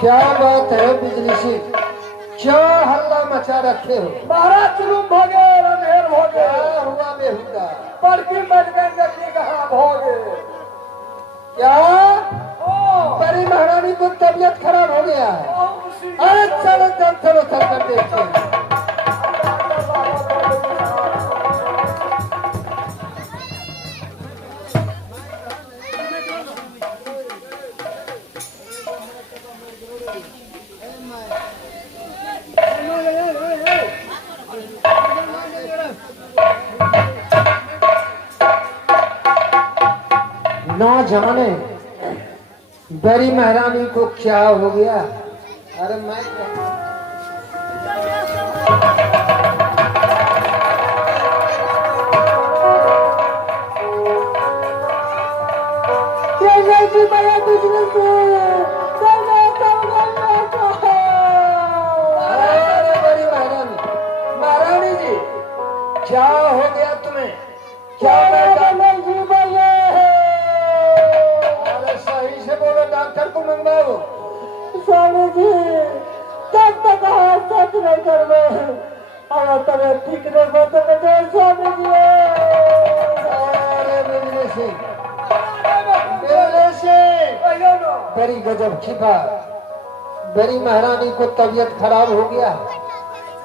क्या बात है बिजली सिंह, क्या हल्ला मचा रखे हो? महाराज चुरुम भोगे रणहेर भोगे क्या हुआ बेहुदा? पड़की मच गए देखिए कहाँ भोगे। क्या ओ बड़ी महारानी को तबीयत खराब हो गया है? अरे चलो चल कर देखते हैं। ना जाने बड़ी महारानी को क्या हो गया। अरे मैं बड़ी महारानी, महारानी जी क्या हो गया तुम्हें? क्या सही से बोलो, डॉक्टर को मंगवाओ। स्वामी जी तब तक सच नहीं कर हमारा तबियत ठीक नहीं होता स्वामी जी। अरे बिजली सिंह, बड़ी गजब की बात। बड़ी महारानी को तबीयत खराब हो गया,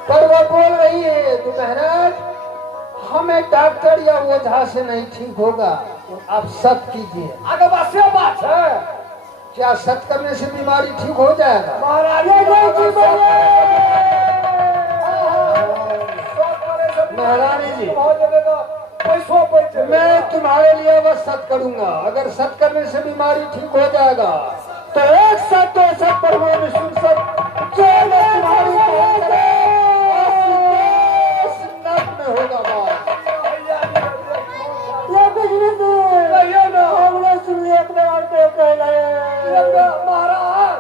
पर वो बोल रही है तो महाराज हमें डॉक्टर या ओझा से नहीं ठीक होगा, आप सत कीजिए। अगर बात है क्या सत करने से बीमारी ठीक हो जाएगा? महाराज महारानी जी मैं तुम्हारे लिए बस सत करूंगा, अगर सत करने से बीमारी ठीक हो जाएगा तो एक सत तो सब पर वो सुन सब जो तुम्हारी में होगा बात। महाराज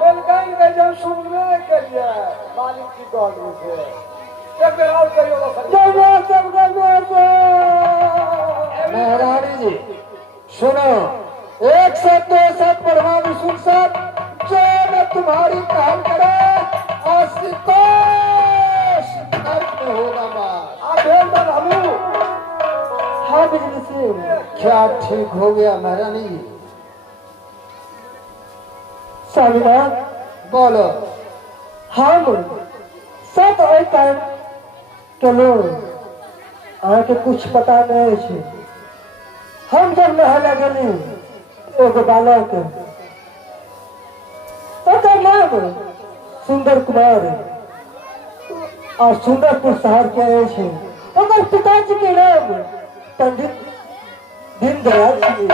मिलकर के जब सुनने के लिए मालिक की गौर से महारानी जी सुनो, एक सत दो सत पढ़वा सुन सब जो मैं तुम्हारी कहल करे में होगा बात। हाँ बिजली सिंह क्या ठीक हो गया महारानी जी? स्वामीनाथ बोलो। हम सब ऐसा चलो आके कुछ पता नहीं छे। हम जब नहाने गेली एगो बालक ओकर नाम सुंदर कुमार और सुंदरपुर शहर के आए छे। ओकर पिताजी के नाम पंडित दीनदयाल जी।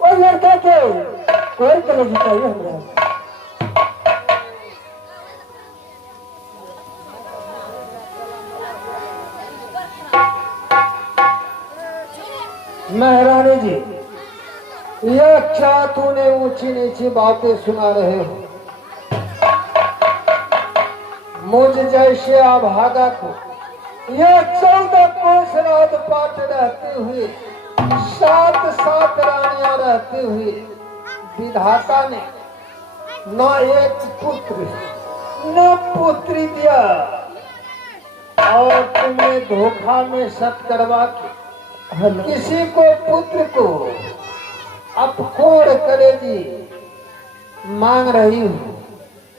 वो लड़का के कोई कॉलेज चाहिए हमरा। महारानी जी यह क्या तूने ऊंची नीची बातें सुना रहे हो? मुझ जैसे अभागा को यह 14 कोस रात पाट रहते हुए 7 रानियां रहते हुए विधाता ने न एक पुत्र न पुत्री दिया और तुमने धोखा में सत करवा के किसी को पुत्र को अपखोड़ करे जी मांग रही हूँ,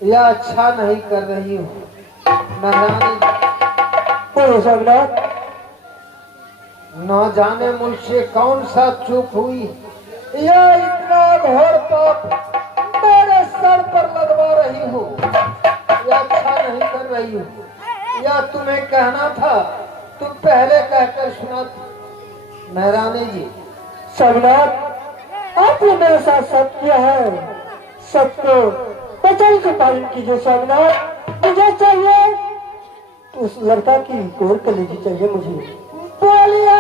या अच्छा नहीं कर रही हूँ महारानी। न जाने मुझसे कौन सा चूक हुई, यह इतना घोर पाप मेरे सर पर लगवा रही हूँ, या अच्छा नहीं कर रही हूँ। या तुम्हें कहना था तुम पहले कहकर सुना। महारानी जी स्वामीनाथ आपने मेरे साथ सत्य किया है, सत्य को बचाई से पालन कीजिए स्वामीनाथ। मुझे चाहिए तो उस लड़का की गोर कलेजी चाहिए मुझे। बोलिए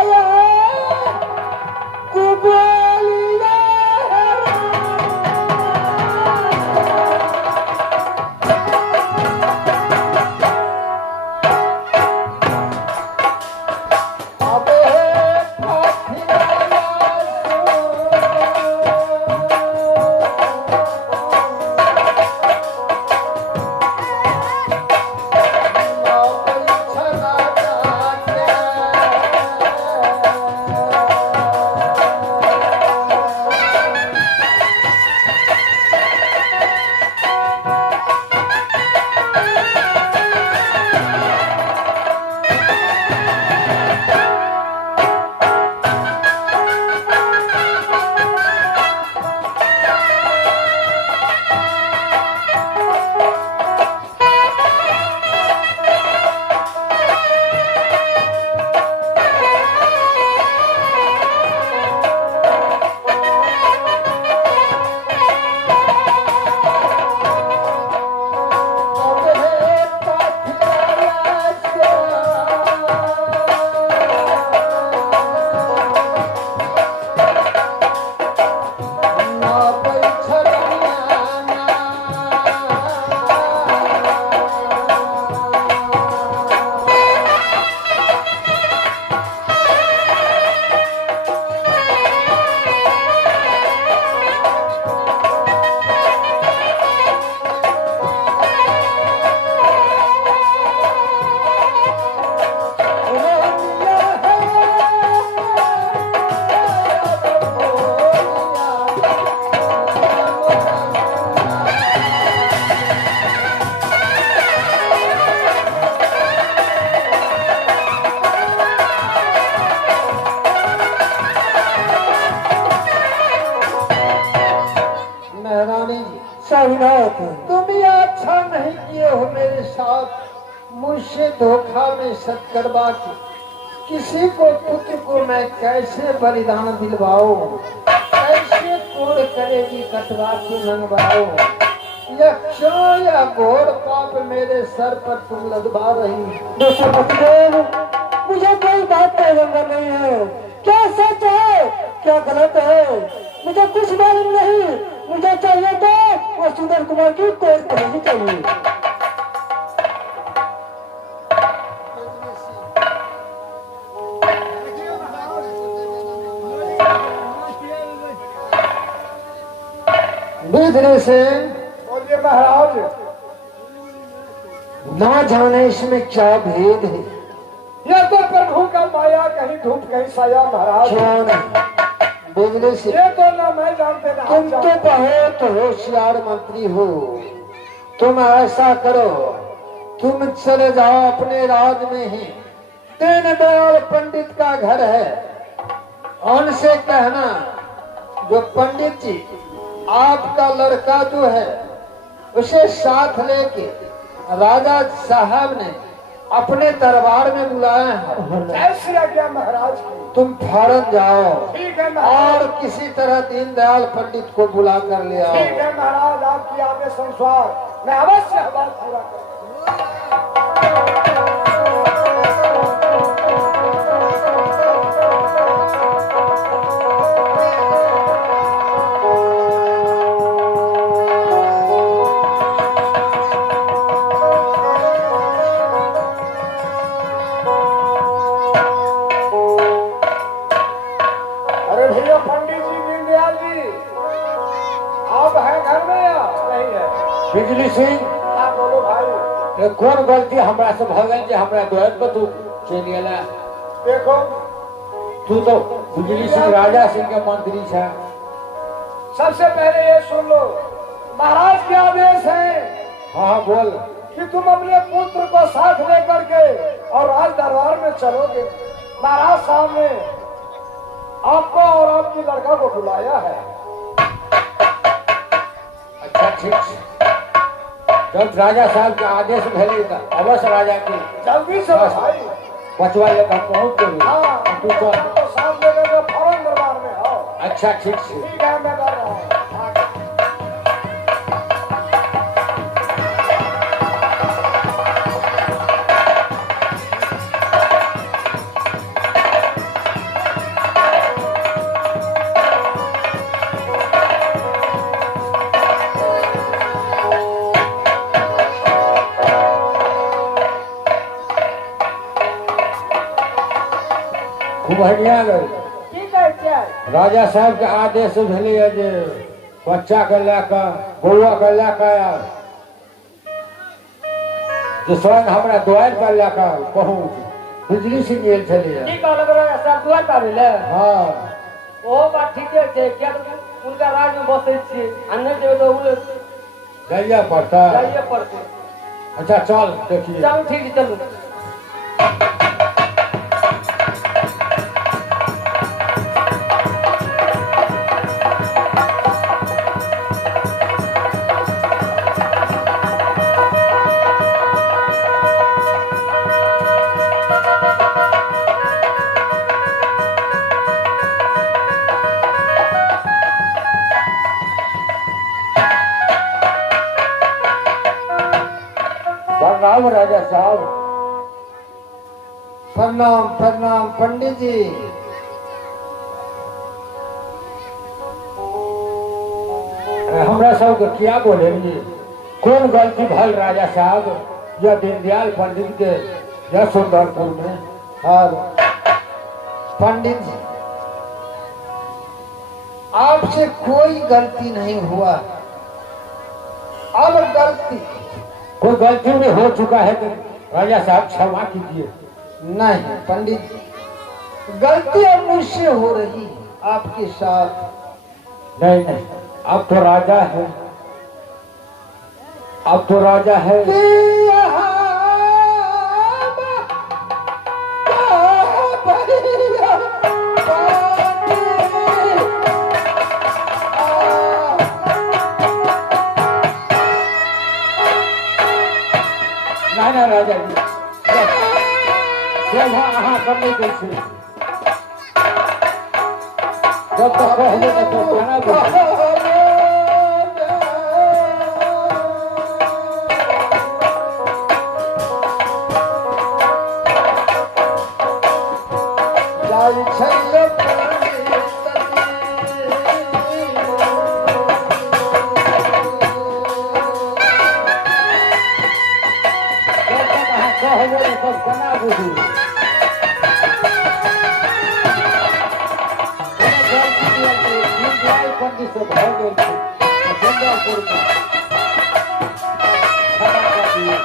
साईनाथ। तुम ये अच्छा नहीं किए हो मेरे साथ, मुझसे धोखा में सत करवा के किसी को पुत्र को मैं कैसे बलिदान दिलवाऊं, कैसे कोड़ करेगी कटवा के मंगवाओ। यह क्यों या घोर पाप मेरे सर पर तुम लदवा रही हो। दोस्तों पतिदेव, मुझे कोई बात का अंदर नहीं है, क्या सच है क्या गलत है मुझे कुछ मालूम नहीं। मुझे चाहिए तो वो सुंदर कुमार की कोई नहीं चाहिए। बुद्धि से बोलिए महाराज। ना जाने इसमें क्या भेद है। यह तो प्रभु का माया, कहीं धूप कहीं साया महाराज। क्यों नहीं बुझने से ये तो ना मैं जानते ना तुम आप तो जानते। बहुत होशियार मंत्री हो। तुम ऐसा करो, तुम चले जाओ अपने राज में ही, दीनदयाल पंडित का घर है, उनसे कहना जो पंडित जी आपका लड़का जो है उसे साथ लेके राजा साहब ने अपने दरबार में बुलाया है। ऐसी आज्ञा महाराज की। तुम फौरन जाओ ठीक है महाराज। और किसी तरह दीनदयाल पंडित को बुला कर ले आओ। ठीक है महाराज, आपकी आदेश अनुसार मैं अवश्य बात पूरा करूंगा। अरे भैया पंडित जी, दीनदयाल जी, आप हैं घर में या नहीं है? बिजली सिंह, हाँ बोलो भाई। ये कौन गलती हमरा से भल गई जे हमरा द्वैत पर तू चली आला। देखो तू तो बिजली सिंह राजा सिंह के मंत्री छा। सबसे पहले ये सुन लो, महाराज के आदेश है हाँ बोल। कि तुम अपने पुत्र को साथ लेकर के और राज दरबार में चलोगे। महाराज साहब ने आपको और आपकी लड़का को बुलाया है। अच्छा ठीक है। जब राजा साहब के आदेश भेले तो अवश्य राजा की जल्दी से भाई। पचवा लेकर पहुंच गए। हाँ, तू तो तो साथ लेकर के फौरन दरबार में आओ। अच्छा ठीक है। ठीक है, मैं कर रहा हूँ। खूब बढ़िया गई। ठीक है क्या? राजा साहब के आदेश भेले है जे बच्चा के लेकर बउआ के लेकर जो स्वयं हमरा द्वार पर लेकर पहुंच बिजली सिंह गेल छले है। ठीक कहलक रे सर, दुआर पर आबे ले। हाँ ओहो बात ठीके छै, किया तऽ उनका राज में बसै छियै, आ नहि जेबै तऽ उ जाइए पड़ता। जाइए पड़तै। अच्छा चल देखिए। चलू ठीक छै, चलू। प्रणाम राजा साहब। प्रणाम प्रणाम पंडित जी। हमरा सबके क्या बोले जी, कौन गलती भल राजा साहब या दीनदयाल पंडित के या सुंदरपुर में। हाँ पंडित जी, आपसे कोई गलती नहीं हुआ। अब गलती कोई गलती में हो चुका है तो राजा साहब क्षमा कीजिए। नहीं पंडित जी, गलती अब मुझसे हो रही है आपके साथ। नहीं नहीं, अब तो राजा है, अब तो राजा है। ना राजा जी जब हाँ करने कैसे जब तक कहले तो खाना जाई छैले कहले सब खाना बुझू पंडित से भाग गए गंगापुर में खाना खा दिए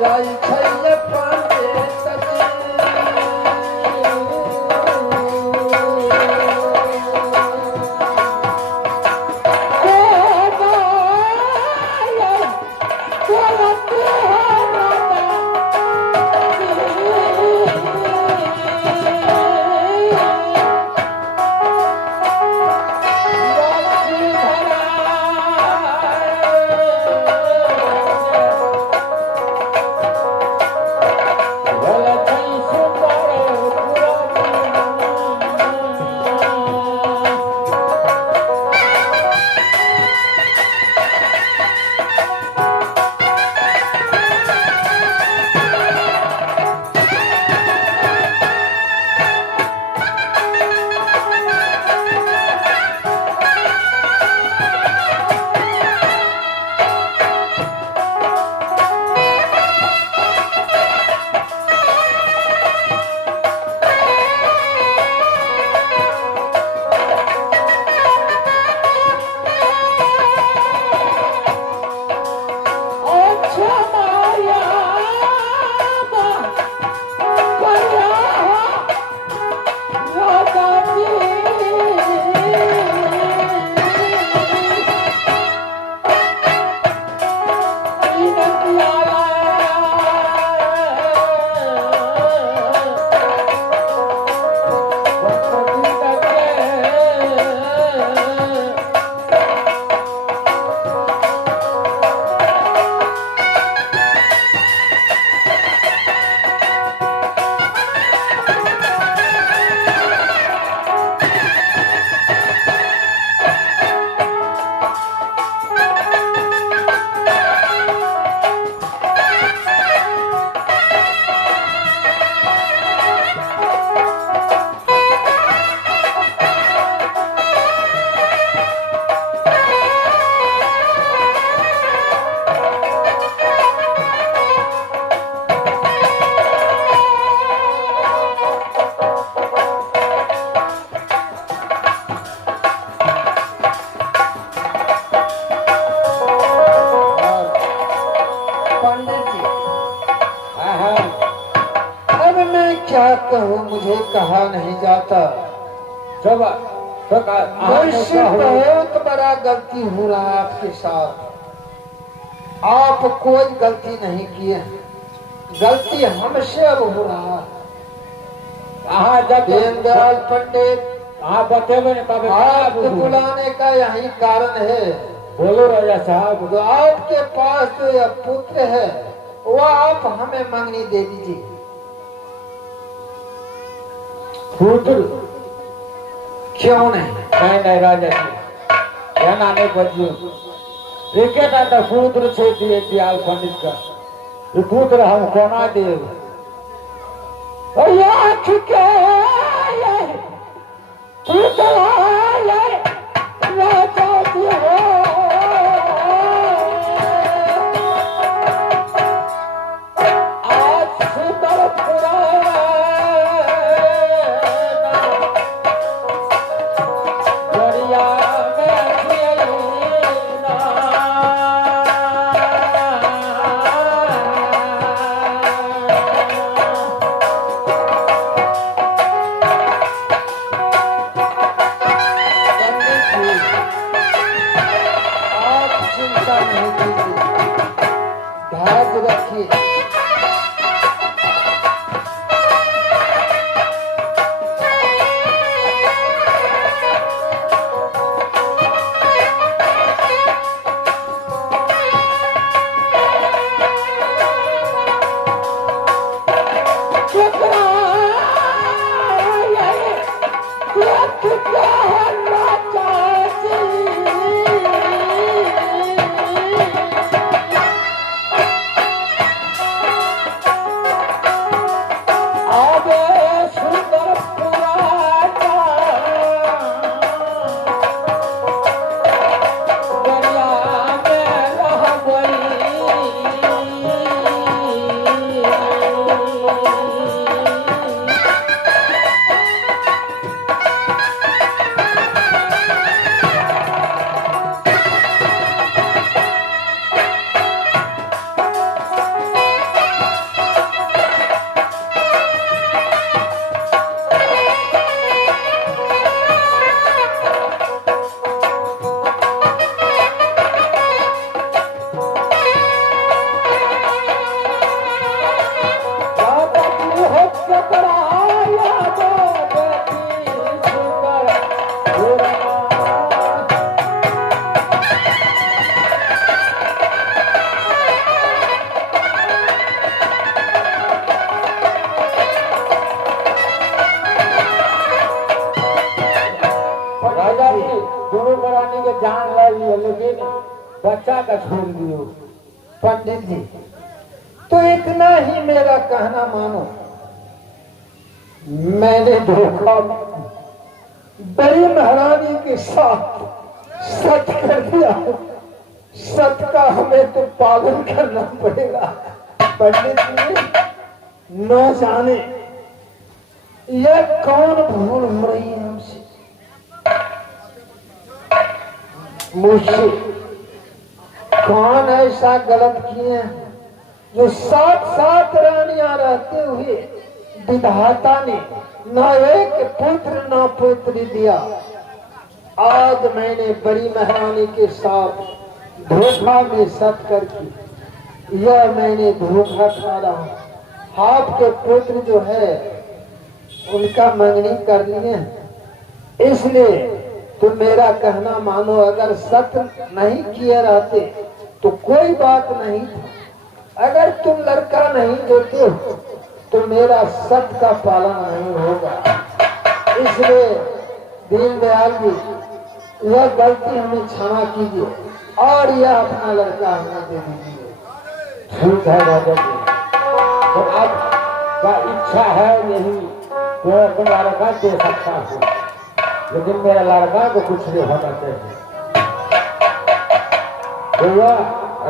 जाई छैले क्या कहूँ, मुझे कहा नहीं जाता। जब मुझसे बहुत बड़ा गलती हो रहा है आपके साथ। आप कोई गलती नहीं किए, गलती हमसे अब हो रहा है। दीनदयाल पंडित, बतेबे न तब आपको बुलाने का यही कारण है। बोलो राजा साहब। जो आपके पास जो यह पुत्र है वो आप हमें मंगनी दे दीजिए। पुत्र क्यों नहीं? नहीं राजा जी, यह नाने बदलू एकेटा तो पुत्र छे दीनदयाल पंडित का, ये पुत्र हम कोना देव। जान ले लियो, लेकिन बच्चा का छोड़ दियो। पंडित जी तो इतना ही मेरा कहना मानो, मैंने धोखा बड़ी महारानी के साथ सत कर दिया। सत का हमें तो पालन करना पड़ेगा। पंडित जी न जाने यह कौन भूल हो रही है हमसे, मुझसे कौन ऐसा गलत किए हैं जो साथ साथ रानियां रहते हुए विधाता ने न एक पुत्र न पुत्री दिया। आज मैंने बड़ी महारानी के साथ धोखा में सत करके यह मैंने धोखा खा रहा हूं। आपके पुत्र जो है उनका मंगनी कर लिए, इसलिए तुम मेरा कहना मानो। अगर सत नहीं किए रहते तो कोई बात नहीं था। अगर तुम लड़का नहीं देते हो तो मेरा सत का पालन नहीं होगा। इसलिए दीनदयाल जी यह गलती हमें क्षमा कीजिए और यह अपना लड़का हमें दे दीजिए। ठीक है राजा जी, तो आपका इच्छा है यही तो अपना लड़का दे सकता हूँ, लेकिन मेरा लड़का को कुछ नहीं होना चाहिए। भैया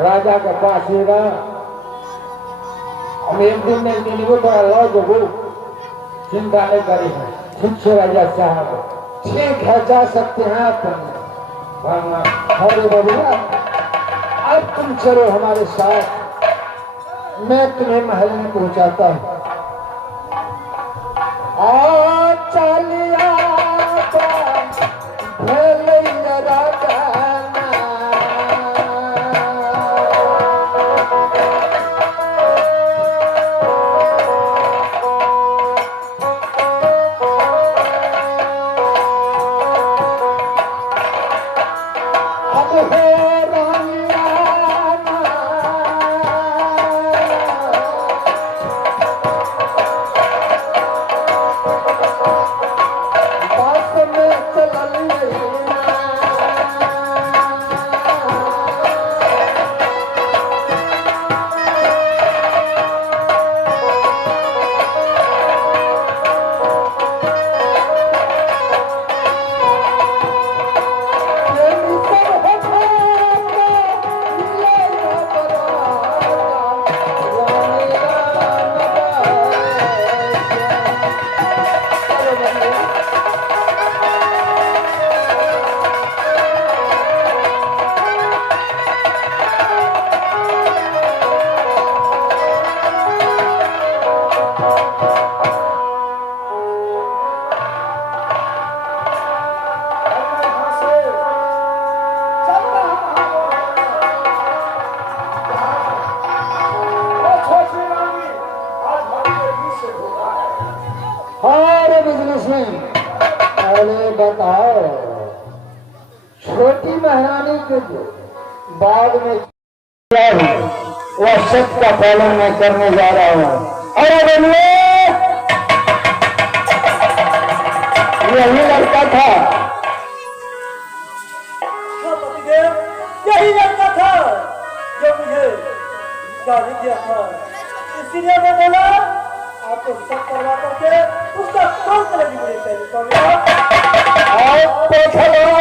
राजा के पास ही रहा, हम एक दिन में मिलेंगे तो लो जो चिंता नहीं करी है। ठीक है राजा साहब, ठीक है जा सकते हैं आप। अरे बबुआ अब तुम चलो हमारे साथ, मैं तुम्हें महल में पहुंचाता हूँ। चलिया पहले बताओ, छोटी महारानी के जो बाद में वह सत्य का पालन मैं करने जा रहा हूँ। अरे बोलिए, यही लड़का था, यही लड़का था जो मुझे गाली दिया था। इसीलिए मैं बोला आपको सब करवा करके उसका कौन सा लगी मुझे पहले आप के छोटी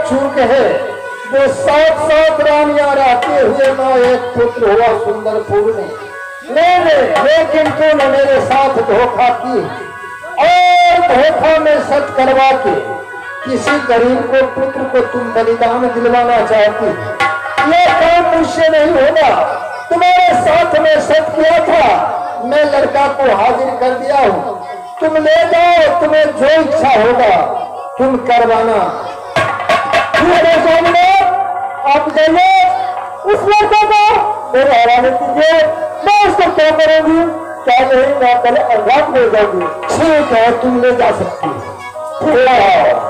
चूक है जो 7 रानियां रहते हुए ना एक पुत्र हुआ सुंदरपुर में। लेकिन तूने मेरे साथ धोखा की और धोखा में सच करवा के किसी गरीब को पुत्र को तुम बलिदान दिलवाना चाहती। ये काम मुझसे नहीं होगा। तुम्हारे साथ में सच किया था, मैं लड़का को हाजिर कर दिया हूँ। तुम ले जाओ, तुम्हें जो इच्छा होगा तुम करवाना। सामने आप जाइए, उस लड़के को मेरे हवाले कीजिए, मैं उसको क्या करूंगी क्या नहीं, मैं पहले अंजाम ले जाऊंगी। ठीक है, तुम ले जा सकती हो।